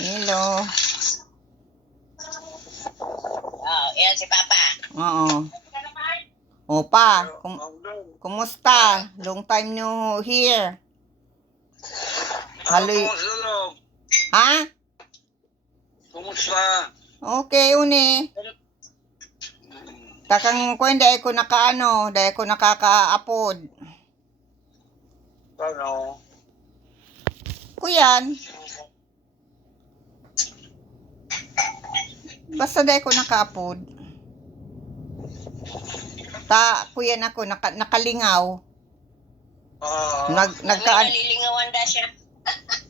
Hello. Oh, yan si Papa. Oo. Opa, kumusta? Long time no hear. Halo. Kumusta Log? Ha? Kumusta? Okay, uni. Takang ko hindi ko nakaano, dahil ko nakaka-upload. Ano? Kuyan. Basta dahil ko naka-upload. Kuyan ako, nakalingaw. Nalilingawan da siya.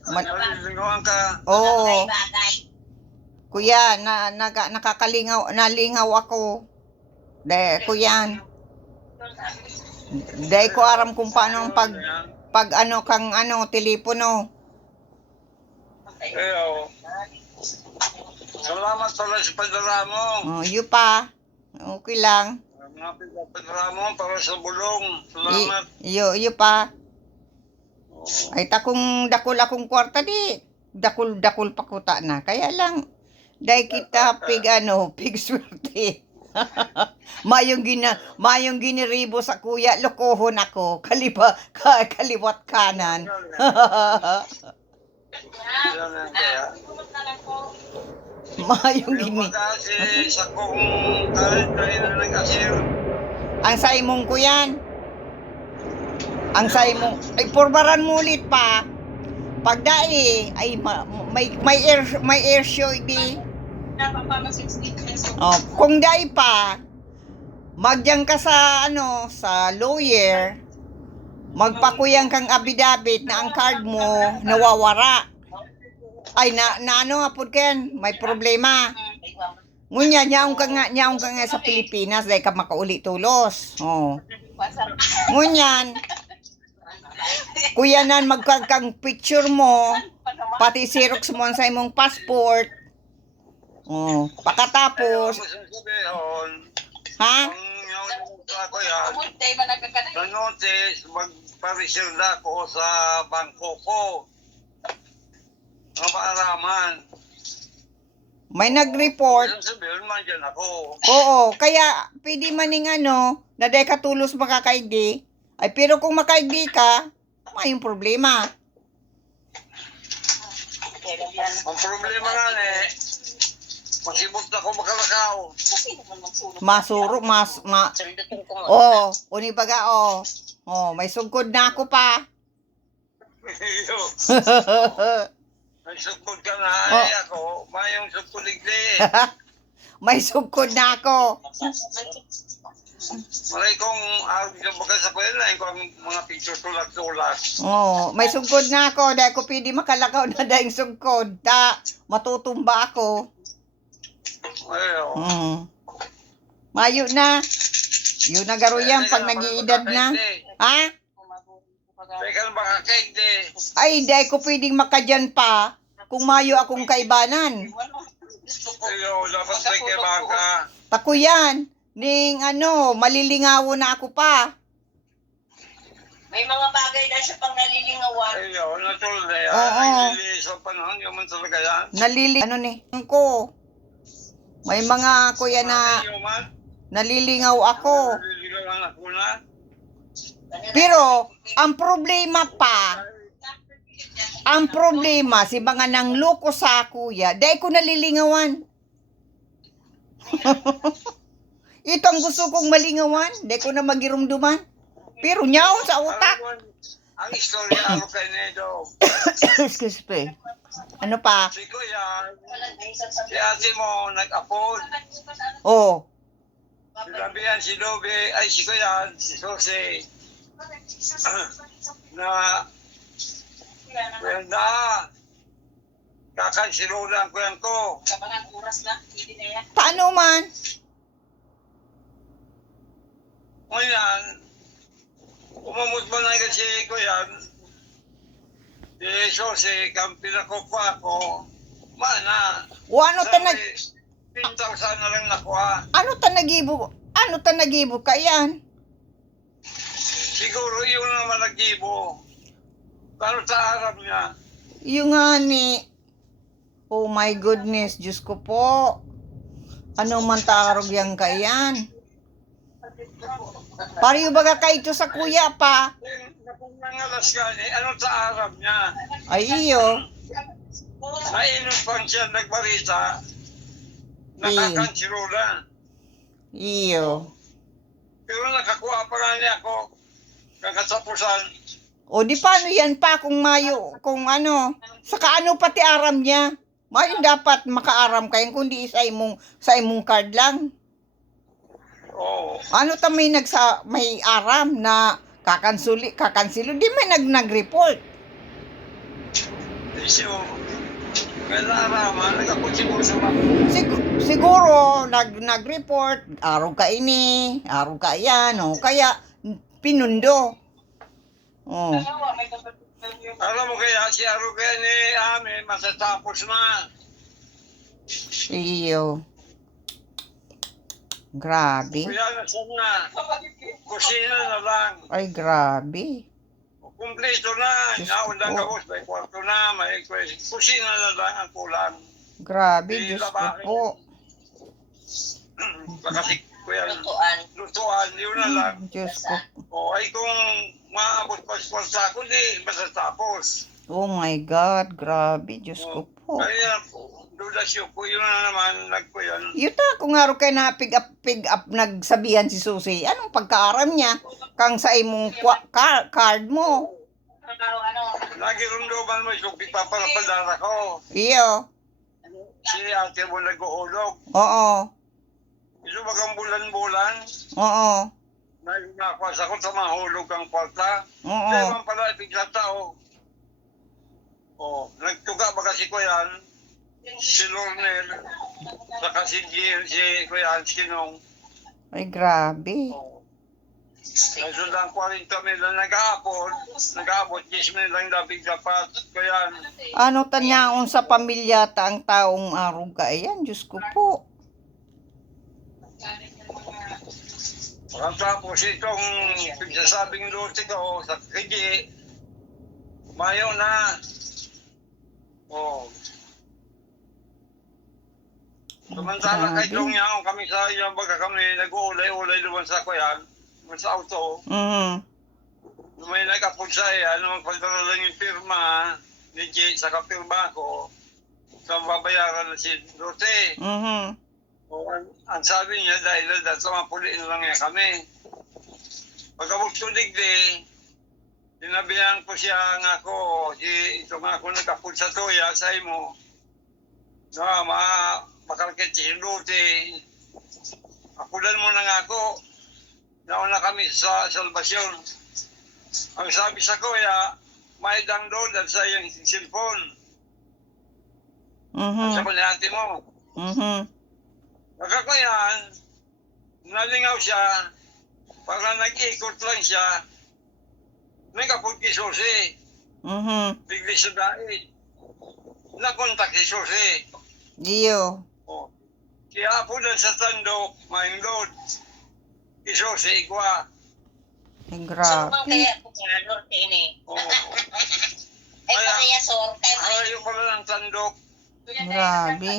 Nalilingawan ka? Oo. Bagay. Kuya, nakakalingaw, nalingaw ako. Dahil kuyan. Dahil ko aram kung paano ang pag ano kang ano, telepono. Pero, salamat pala sa padala mo. Oh, yun pa. Okay lang. Mga padala mo para sa bulong. Salamat. Yun pa. Ay takong dakol akong kwarta di. Dakol pa kuta na. Kaya lang dahil kita pig swerte. mayong giniribo sa kuya, lokohon ako. Kaliwat kanan. Mayong gini. Kasi sa kong kahit na nag-asir. Ang saimong ko yan. Ang saimong. Ay, purbaran mo ulit pa. Pagdai, ay may air show di. Oh, kung dai pa, magdiyan ka sa sa lawyer, magpakuyang kang abidabit na ang card mo nawawara. Ay na ano apod ken, may problema. Ngunya nyaong ka nga sa Pilipinas dahil ka makauli tulos. Oh. Ngunyan, kuyanan magkagkang picture mo, pati xerox mo sa imong passport. Oh, pakatapos. Ha? Ako yan, sa notice, magpareserve ako sa bangko ko. Ang paaraman. May nag-report. Sabihin man dyan ako. Oo, kaya pwede maning na dahil katulos makakaidi. Ay, pero kung makaidi ka, may yung problema. Ang problema nga masibot na ako makalakaw. Masuro, unibaga, may sugkod na ako pa. May sugkod ka na, ay ako, mayong sugkod ligli. May sugkod na ako. Malay kong yung bagas ako yun lang, kung mga picture tulak-tulak. May sugkod na ako, dahil ko pwede makalakaw na dahil sugkod. Matutumba ako. Mayo na. Yun na garo yan pag nag-iedad na. Ha? Teka na baka cake di. Ay, dahil ko pwedeng makadyan pa kung mayo akong kaibanan. Ayo, dapat may kebaka. Tako yan. Ning malilingawo na ako pa. May mga bagay na siya pang nalilingawan. Ayo, natuloy na yan. Oo. Nagliliis ang panahon, yung man talaga yan. Ko. May mga kuya na nalilingaw ako. Naliligawan ako na. Pero, ang problema, si mga nang loko sa kuya, dahil ko nalilingawan. Ito ang gusto kong malingawan, dahil ko na magirumduman. Pero nyaw sa utak. Ang istorya ako kay Nedo. Excuse me. Ano pa? Si Kuya, si ate mo nag-upload. Oh. Sinabihan si Dobe, ay si Kuya, si Jose. Na, kakansilulan ko yan ko. Paano man? Ngayon, umamot mo na kasi ko yan. So, si Kampina ko ako, mana. O ano ta nag... 10,000 na lang nakuha. Ano ta nagibo ka yan? Siguro yun naman nag-ibo. Pero sa harap niya. Yung nga ni... Oh my goodness, Diyos ko po. Ano man tarog yang kayan. Pariyo baga ka ito sa kuya pa. Nakungangalas ka ni, ano sa Arab niya? Ay iyo. Nainom pa siya nagbarita. Nakakansirola. Iyo. Pero nakakuha pa nga niya ako. Kakasapusan. O di paano yan pa kung mayo, kung ano. Saka ano pati aram niya. Mayo dapat makaaram kayo kundi sa imong card lang. Oo. Ano ta may aram na kakansilo di may nag-report. Isyo. Kaya araman, nagkakunsipo sa mga. Siguro nag-report, araw ka ini, araw ka yan, o kaya pinundo. Oh. Alam mo kaya si Aruga ni Amin, matatapos na. Iyo. Grabe. Kuya na siya na. Kusina na lang. Ay, grabe. Kumpleto na. Diyos Naundang ko. gawos, may kwarto na, may kusina na lang ang kulang. Grabe, Diyos ko po. Kasi kuya, Lutuan. lutuan, yun na lang. Diyos ko. O ay kung maabot pa sa kwarta ko, di matatapos. Oh my God, grabe, Diyos ko po. Kaya, dulasyo ko, yun na naman, nagkuyan. Yuta, kung nga ro kayo na pick up, nagsabihan si Susi, anong pagkaaram niya? Kang sa imong card mo. Lagi rumdoban mo, yung pipapalapadara ko. Iyo. Si ate mo nag-uulog. Oo. Ito bagang bulan-bulan. Oo. Nakwas ako sa mahulog ang kwarta. Oo. Kaya man pala bigla tao. Nagtuga ba kasi ko yan? Si Lornel. Saka si Kuya Kinong. Ay, grabe. Nagsundan 40 mil na nag-aapon. Nag-aabot 10 mil lang labing dapat. Kaya Ano tanyaon sa pamilya ta ang taong araw ka? Ayan, Diyos ko po. tapos itong pigsasabing lote ko sa kiji. Mayo na. Samantala kay Dong Yang, kami sa iyo, baga kami nag-uulay-ulay luman sa kuyan, luman sa auto. May nag-apod sa iya, magpadala lang yung pirma ni Jay sa kapirma ko. Sa babayaran na si Lote. Ang sabi niya, dahil sa mga puliin lang niya kami. Pagkabog tuligdi, sinabihan ko siya nga ako, ito nga ako nag-apod sa toya sa imo. Makalkit si Lote. Apulan mo na nga ako. Nauna kami sa salvasyon. Ang sabi sa kuya, may download at sa iyong cellphone. Sa kunyate mo. Nakakuyan, nalingaw siya, para nag-ikot lang siya, nagkapot kay Susi. Bigli sa dahil. Nakontak si Susi. Iyo. Kaya po lang sa tandok, may load. Kay Susi, igwa. Ay, So, grabe. kaya po nga, Norte ini. Ay, Kaya- kaya sorte. Ayaw pala ng tandok. Grabe.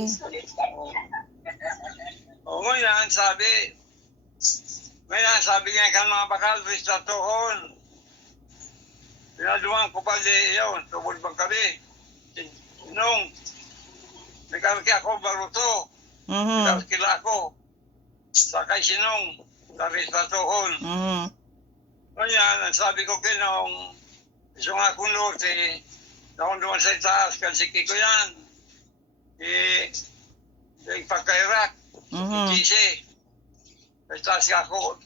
Ngayon, sabi nga kan mga bakal, restatohon. Pinaduan ko pa yun, tubod bang kami. Nung, nagkarki ako baruto, nagkarkila ako. Sakay sinong, sa restatohon. Ngayon, sabi ko kinong, isang akong lote, na kung duman sa itaas, kansiki ko yan. Pagkairak, Gisi. Itaas ka ako,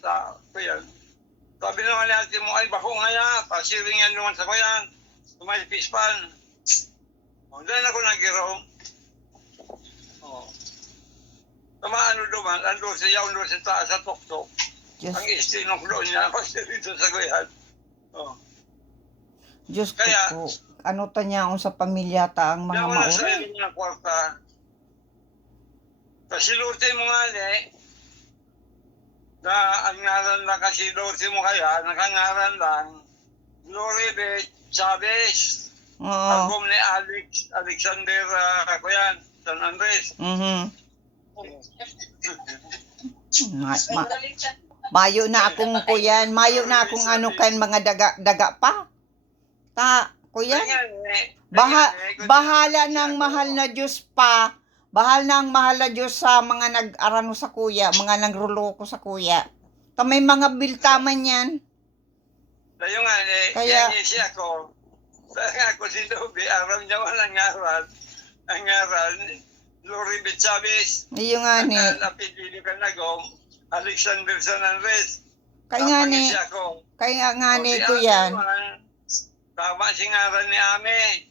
ko yan. Sabi naman natin mo, ay bako nga yan, pasiring yan naman sa ko yan. Tumalpispan. Dahil ako nag-irong. Tumaano duman, ando siya, ando sa taas sa tuktok. Ang istinok doon niya, kasi dito sa kuyan. Diyos ko Kaya- po. Ano tanyaon sa pamilya ta ang mga Wala sa mauri? inyo ng kwarta. Kasi lote mo nga na ang ngaran lang kasi lote mo kaya, nakangaran lang, Loribet Chavez. Oo. Album ni Alexander, kuyan, San Andres. Mayo na akong kuyan, mayo na akong ano kan mga daga pa. Kuyan. Bahala ng mahal na Diyos pa. Bahal ng mahal na Diyos sa mga nag-arano sa kuya, mga nagruloko sa kuya. May mga biltaman yan. Tayo nga, Kaya- yan siya ko. Kaya ako si Dobby, aram niya walang ang ngaral, Lori B. Chavez. Iyo nga ni. Napipili ka na gom, Alexander San Andres. Kaya nga ni. Siya ko. Kaya nga ni si kuyan. Ate man, tama si ngaral ni Ame.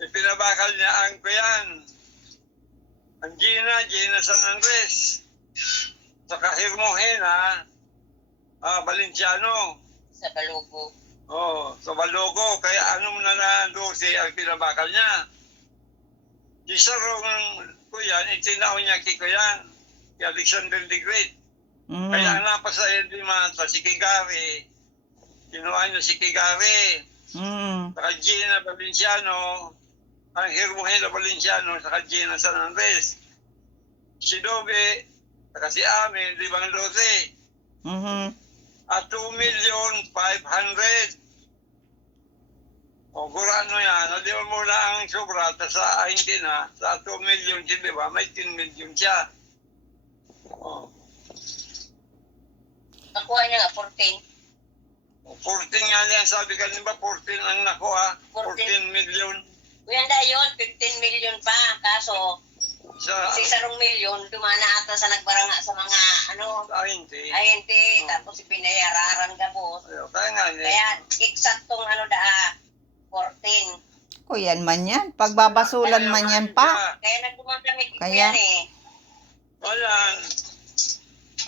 Ipinabakal niya ang kuyan. Ang Gina San Andres. Saka Hermohena, Valenciano. Sa Balugo. Sa Balogo. Kaya ano mo na 12 ang pinabakal niya. Si Sarong kuyan, itinaw niya kay kuyan. Kay Alexander the Great. Kaya ang napasayan din mata si Kigari. Kinuha niya si Kigari. Saka Gina Valenciano. Ang Hermohena Valenciano. Saka Gina San Andres. Si Dobe. Saka si Amin, 512. At 2,500,000. Kurano yan. Di mo muna ang sobra. Sa hindi na. Sa 2 million, di ba? May 10 million siya. Nakuha niya nga, 14. 14 nga yan. Sabi ka ba, 14 ang nakuha. 14 million. Kuya yun, 15 million pa. Kaso, Sa si Sarong Milyon, dumana ata sa nagbaranga sa mga, hindi. ahente, tapos ipinayararan ka po. Kaya nga niya. Kaya, eksaktong 14. Kuyan man yan. Pagbabasulan man yan pa. Kaya nagdumandamig Kaya? yan eh. Ayan.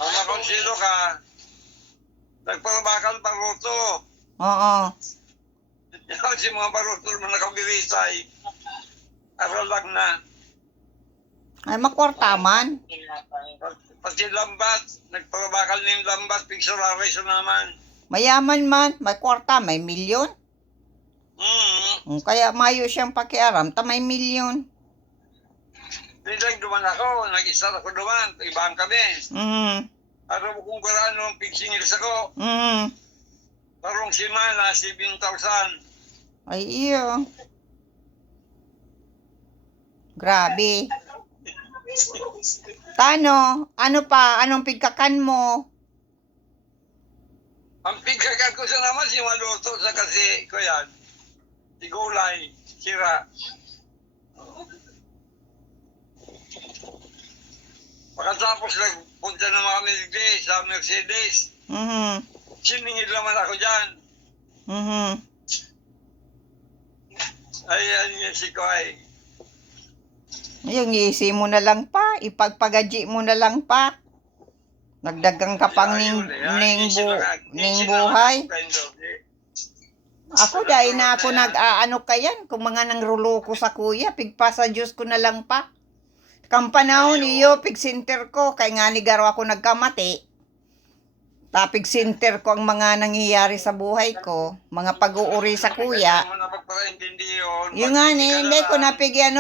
Ang makonsilo ka, nagparabakan baruto. Oo. Si mga baruto naman nakabirisay. Aralag na. Ay, makwartaman. Pati lambat, nagparabakan na yung lambat, pigsurari sa naman. Mayaman man. May kwarta, may milyon. Kaya mayo siyang pakiaram. May milyon. Hindi duman ako, nag-isa ako duman, ibang kami. Araw mo kung karano ang pigsingil sa ko. Parang simana, 7,000. Ay, iyo. Grabe. Tano? Ano pa? Anong pigkakan mo? Ang pigkakan ko sa naman, si maluto sa kasi, ko yan. Si gulay, sira. Pagkatapos nagpunta naman kami sa Mercedes. Siningil naman ako dyan. Ayan yun si Koy. Yung isi mo na lang pa. Ipagpagaji mo na lang pa. Nagdagang ka pang ning buhay. Ako dahil na ako nag-aano kayan. Kung mga nangruloko sa kuya. Pigpa sa Diyos ko na lang pa. Kampanahon iyo, pig-center ko. Kaya nga ni Garo ako nagkamati. Tapig center ko ang mga nangyayari sa buhay ko. Mga pag-uuri sa kuya. Yung nga ni, hindi ko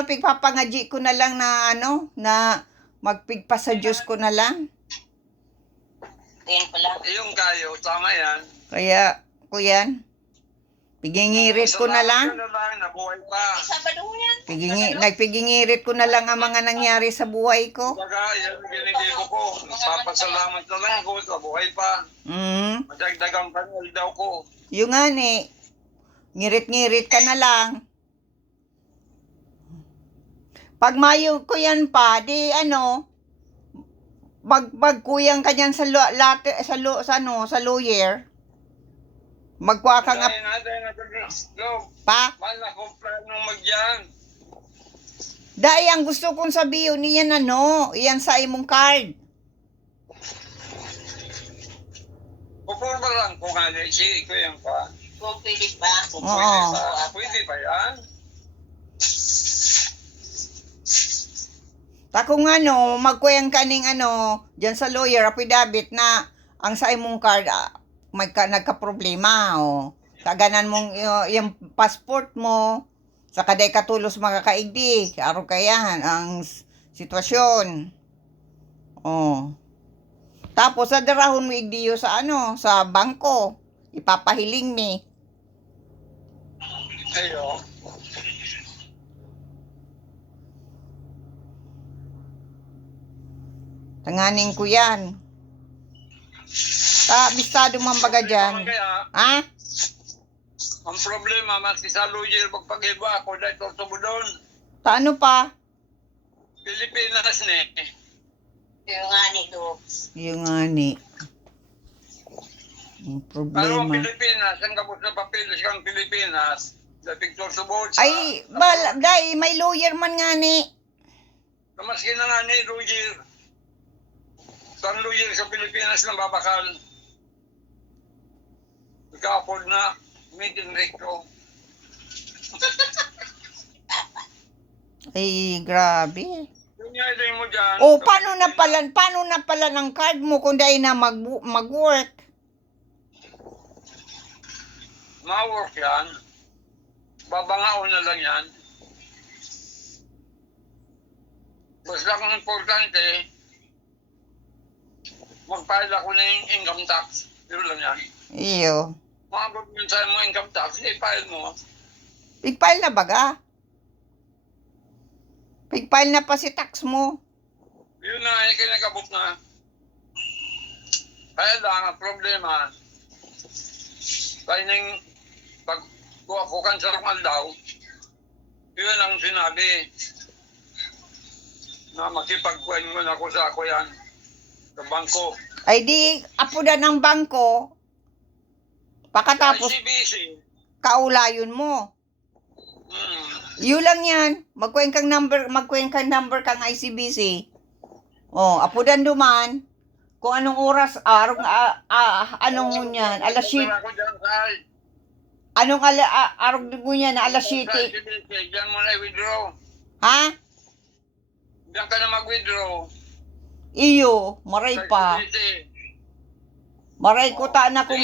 pigpapangaji ko na lang na magpigpa sa Diyos ko na lang. Yan pala. Yung kayo, tama yan. Kaya, kuyan, pigingirit ko na lang. Nabuhay pa. Sabado mo yan. Nagpigingirit ko na lang ang mga nangyari sa buhay ko. Baga, yan ang ginigibo ko. Nagpapasalamat na lang ko sa buhay pa. Madagdagang pangal daw ko. Yung nga ni, ngirit-ngirit ka na lang. Pag mayo ko yan pa, di magkuyang ka dyan sa lawyer. Magkuha ka nga. Pa? Wala kong planong magyan. Dahil ang gusto kong sabihin niyan iyan sa imong card. Pupurba lang ko nga si ko yan pa. Kung pwede pa. Kung pwede pa. Pwede pa yan. Takong magkuyang kaning dyan sa lawyer, affidavit na ang sa imong card, nagka-problema, kaganan mong yung passport mo, sa kaday katulos makakaigdi, araw kayan ang sitwasyon. Oh. Tapos sa darahon mo igdiyo sa sa bangko, ipapahiling mi. Ayo. Tanganing ko yan. Bistado man baga dyan. Kaya, Ha? ang problema, maski sa lawyer, magpag-iba ako dahil tutubo doon. Ano pa? Pilipinas ni. Yung nga nito. Yung ani. Yung Pero ang problema. Pilipinas, ang kapos na papilis kang Pilipinas, dating tutubo sa... Ay, day, may lawyer man nga ni. Maski na nga ni lawyer. Saan lawyer sa Pilipinas na babakal? Nagka-afford na, meeting recto. Ay, grabe. Yung nyailin mo dyan. Oh, paano na pala ng card mo kung dahil na mag-work? Ma-work yan. Babangaon na lang yan. Basta kung importante, mag-file ako ng income tax. Yun lang yan. Iyo. Maabot mo sa mo income tax, i-file mo. Pig-file na baga? Pig-file na pa si tax mo. Yun na, kinakabot na. Kaya lang, ang problema, kaining pag ko kanserong aldaw, yun ang sinabi na makipag-kwen mo na ako sa ako yan, sa bangko. Ay di, apuda ng bangko, pakatapos ICBC. kaulayon mo. Yun lang yan. Magkwen kang number kang ICBC. Oh, apudan duman. Kung anong oras, anong yan, alas 7. Ako dyan, Sai. Anong arog dugo niya na alas 7. ICBC, dyan mo na i-withdraw. Ha? Diyan ka na mag-withdraw. Iyo, maray pa. ICBC. Maray ko ta na kung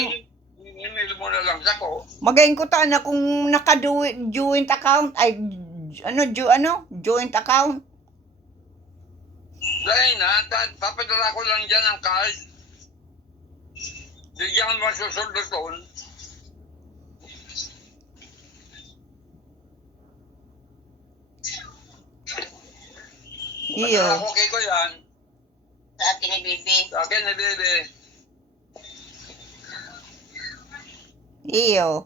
Email mo na lang sa ko. magayin ko ta na kung naka-joint account ay joint account. Dahil na, papadala ko lang dyan ang card. Bigyan mo susunod doon. Iyo. Padala ko kay ko yan. Sa akin ni Bibi. Sa akin na bebe. Iyo.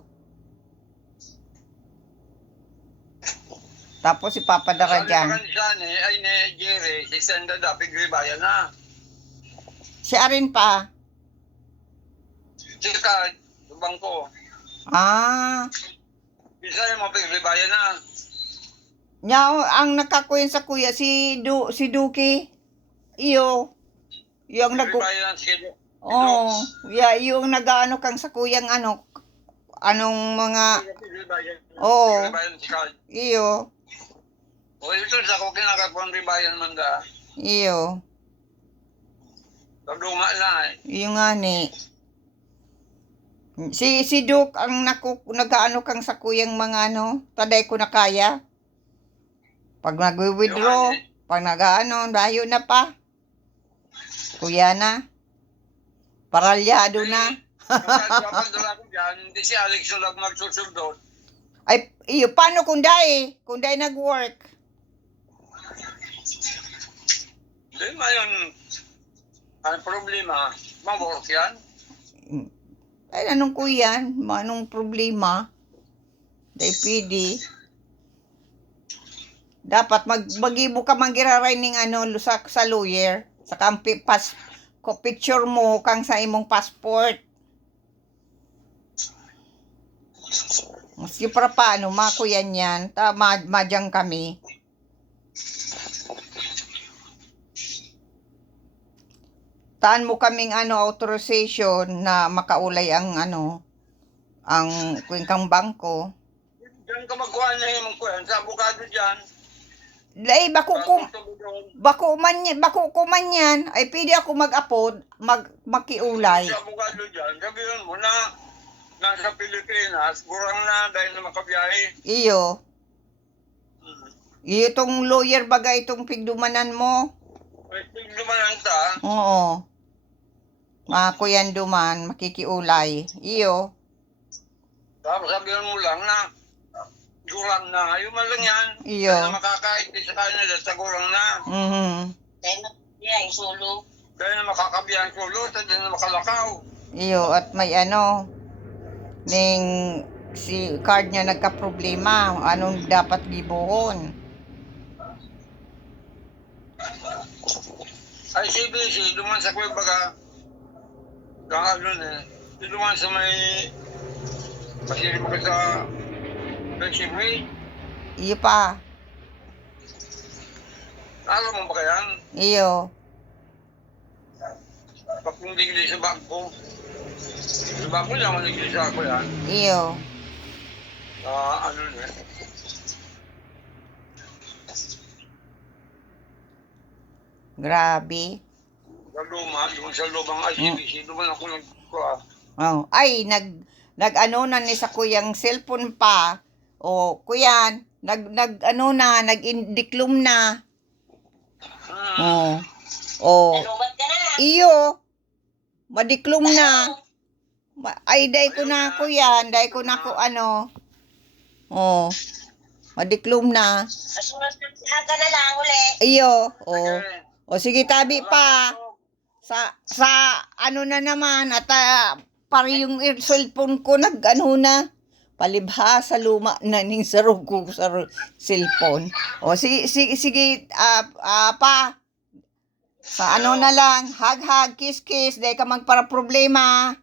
Tapos ipapadara dyan. Ay ni Jerry, si Senda Dapig Ribayan na. Siya rin pa. Si card, sa bangko. Ah. Isa yung mga Ribayan na. Ang nakakuyan sa kuya, si Duki. Iyo. Yung Ribayan si Kedo. Oh, yung nag-ano kang sa kuyang anong mga, Ribayan. Oo. Ribayan si card. iyo, O ito sa ko kinakapon Ribayan man da. iyo, Sa luma na eh. yung nga ni. Si Duke ang nag-ano kang sa kuyang mga taday ko na kaya. Pag nag-withdraw, pag nag-ano, layo na pa. Kuya na. Paralyado na. Papadala ko dyan, hindi si Alex yung lang magsusundot. Ay, iyo, paano kung dahil nag-work? Hindi mayon. Ang problema, ma-work yan. Ay, anong kuyan? Anong problema? Dahil pwede. Dapat mag-ibo ka manggiraray ning sa lawyer. Sa kampi picture mo kang sa imong passport. Maski para paano, makuyan yan. Madyang kami. Taan mo kaming authorization na makaulay ang ang kung bangko. Diyan ka magkuha na yung kuya, sa abogado dyan. Lay, bako man yan. Ay, pwede ako mag-upload, makiulay. Sa abogado dyan, sabihin mo na nasa Pilipinas, kurang na dahil na makabiyahe. Iyo. Hmm. Iyo itong lawyer baga itong pigdumanan mo. Ay, lumanan ta. Oo. Mga kuyan duman, makikiulay. Iyo. Tapos sabihan mo lang na kurang na. Yung man lang yan. Iyo. Dahil na makakaintindi sa kanya dahil sa kurang na. Mhm. Dahil na yan, solo. Dahil na makakabiyahe ang sulot, dahil na makalakaw. Iyo at may ano ning si card niya nagka-problema. Anong dapat gibuhon? Ay, CBC, duman sa kuya baga, kahalun duman sa may, pasiri mo ka sa, Pennsylvania. Iyo pa. Alam mo ba kayan? Iyo. Papundigli sa bangko. Sa bangko niya, manigli sa ako yan. Iyo. Ano na. Grabe. Sa luma, doon sa lumang ICBC, duman ako nagkuha. Oh, ay nag-ano na ni sa kuyang cellphone pa. O kuyan, nag-ano na, nag-indiklum na. Oh. Oh. Nalubat ka na. Iyo. Madiklum na. Ay dai ko na kuyan, dai ko na ko ano. Oh. Madiklum na. Asunas ka na lang uli. Iyo. Oh. O sige tabi pa. Sa ano na naman at pari yung cellphone ko nag-ano na palibha sa luma na ning sarog ko sa cellphone. O sige pa. Sa ano na lang, hag kiss dahil ka magpara problema.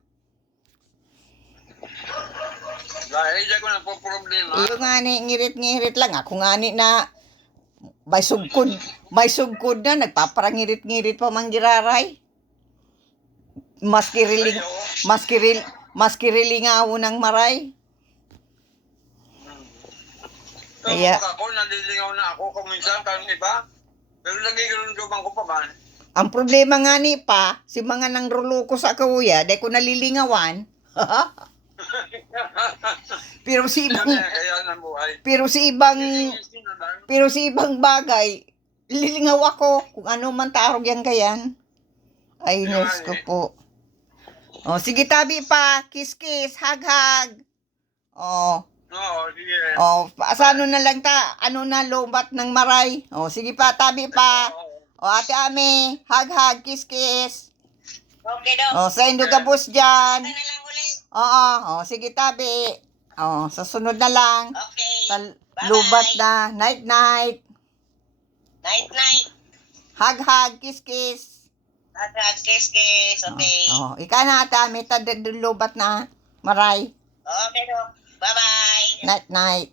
Dahil dyan ko na po problema. Iyo nga ni ngirit lang ako nga ni na may sugkod na nagpaparangirit-ngirit pa manggiraray. Maski rilingaw ng maray. Kaya Kaya- ako, nalilingaw na ako kung minsan kang iba. Pero nagigilunduman ko pa man. Ang problema nga ni pa, si mga nang rulo ko sa kawuya, dahil ko nalilingawan. pero si ibang Kaya ng buhay. pero si ibang bagay, lilingaw ako kung ano man tarog yan kayan. Ay, Diyos ko po. O, sige tabi pa, kiss, hug. O, Oo, sige. sa ano na lang ano na, lobat ng maray. O, sige pa, tabi pa. O, ate Ami, hug, kiss. Okay daw. O, sa Indugabos dyan. Ka na lang uli. Oo, sige tabi. O, sa sunod na lang. Okay. Sa lubat na, night. Night. Hug, kiss. Kiss. Okay. Oh, ika na ata, may lubat na, maray. Okay daw. Bye-bye. Night.